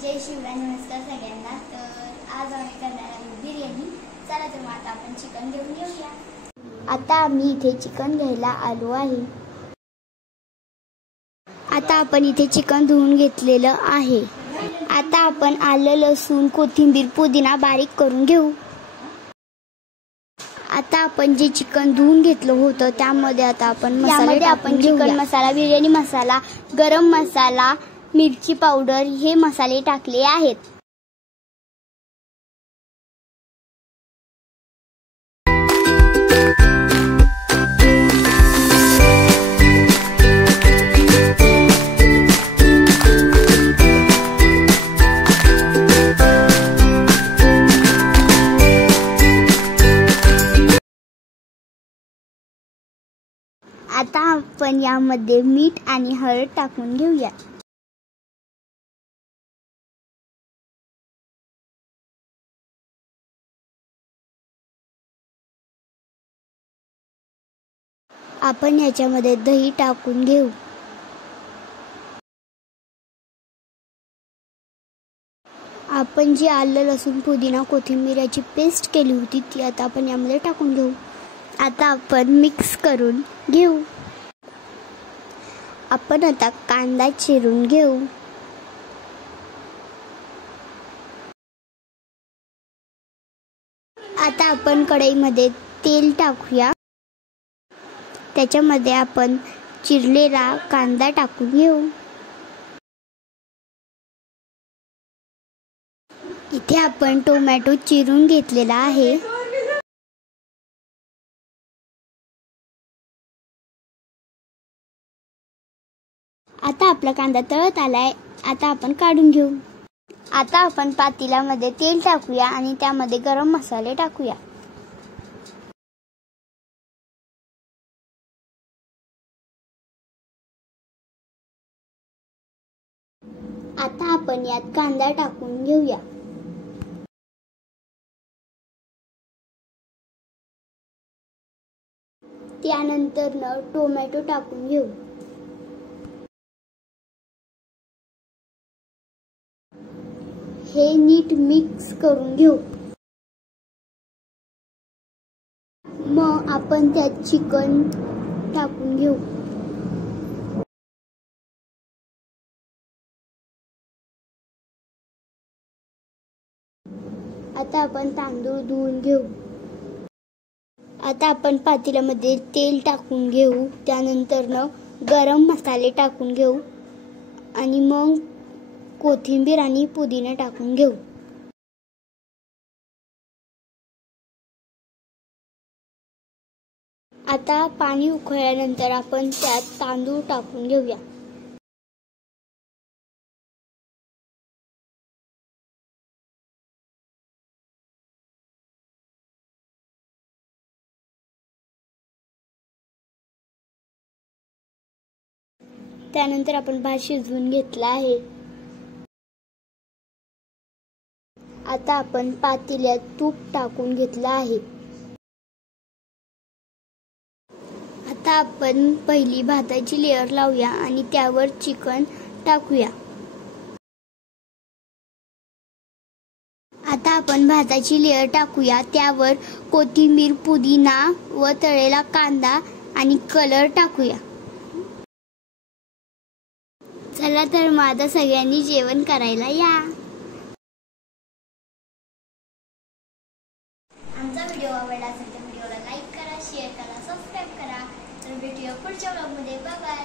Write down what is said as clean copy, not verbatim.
जय शिवराय, नमस्कार सगळ्यांना। तर आज आम्ही करणार आहे बिर्याणी। चला तर मग आता आपण चिकन घेऊन येऊया। आता आम्ही इथे चिकन घ्यायला आलो आहे। आता आपण इथे चिकन धुवून घेतलेलं आहे। आता आपण आलं, लसूण, कोथिंबीर, पुदिना बारीक करून घेऊ। आता आपण जे चिकन धुवून घेतलं होतं त्यामध्ये आता आपण चिकन मसाला, बिर्याणी मसाला, गरम मसाला, मिरची पावडर हे मसाले टाकले आहेत। आता आपण यामध्ये मीठ आणि हळद टाकून घेऊया। आपण याच्यामध्ये दही टाकून घेऊ। आपण जी आलं, लसूण, पुदिना, कोथिंबीर याची पेस्ट केली होती ती आता आपण यामध्ये टाकून घेऊ। आता आपण मिक्स करून घेऊ। आपण आता कांदा चिरून घेऊ। आता आपण कढईमध्ये तेल टाकूया। त्याच्यामध्ये आपण चिरलेला कांदा टाकून घेऊ। इथे आपण टोमॅटो चिरून घेतलेला आहे। आता आपला कांदा तळत आलाय। आता आपण काढून घेऊ। आता आपण पातेल्यामध्ये तेल टाकूया आणि त्यामध्ये गरम मसाले टाकूया। आता आपण यात कांदा टाकून घेऊया। त्यानंतर टोमॅटो टाकून घेऊ। हे नीट मिक्स करून घेऊ। मग आपण त्यात चिकन टाकून घेऊ। आता आपण तांदूळ धुवून घेऊ। आता आपण पातेल्यामध्ये तेल टाकून घेऊ। त्यानंतर गरम मसाले टाकून घेऊ आणि मग कोथिंबीर आणि पुदिना टाकून घेऊ। आता पाणी उकळल्यानंतर आपण त्यात तांदूळ टाकून घेऊया। त्यानंतर आपण भात शिजवून घेतला आहे। आता आपण पातेल्यात तूप टाकून घेतलं आहे। आता आपण पहिली भाताची लेयर लावूया आणि त्यावर चिकन टाकूया। आता आपण भाताची लेयर टाकूया, त्यावर कोथिंबीर, पुदिना व तळलेला कांदा आणि कलर टाकूया। चला तर मग आता सगळ्यांनी जेवण करायला या। आमचा व्हिडिओ आवडला असेल तर व्हिडिओला लाईक करा, शेअर करा, सबस्क्राईब करा। तर भेटूया पुढच्या व्लॉगमध्ये। Bye bye.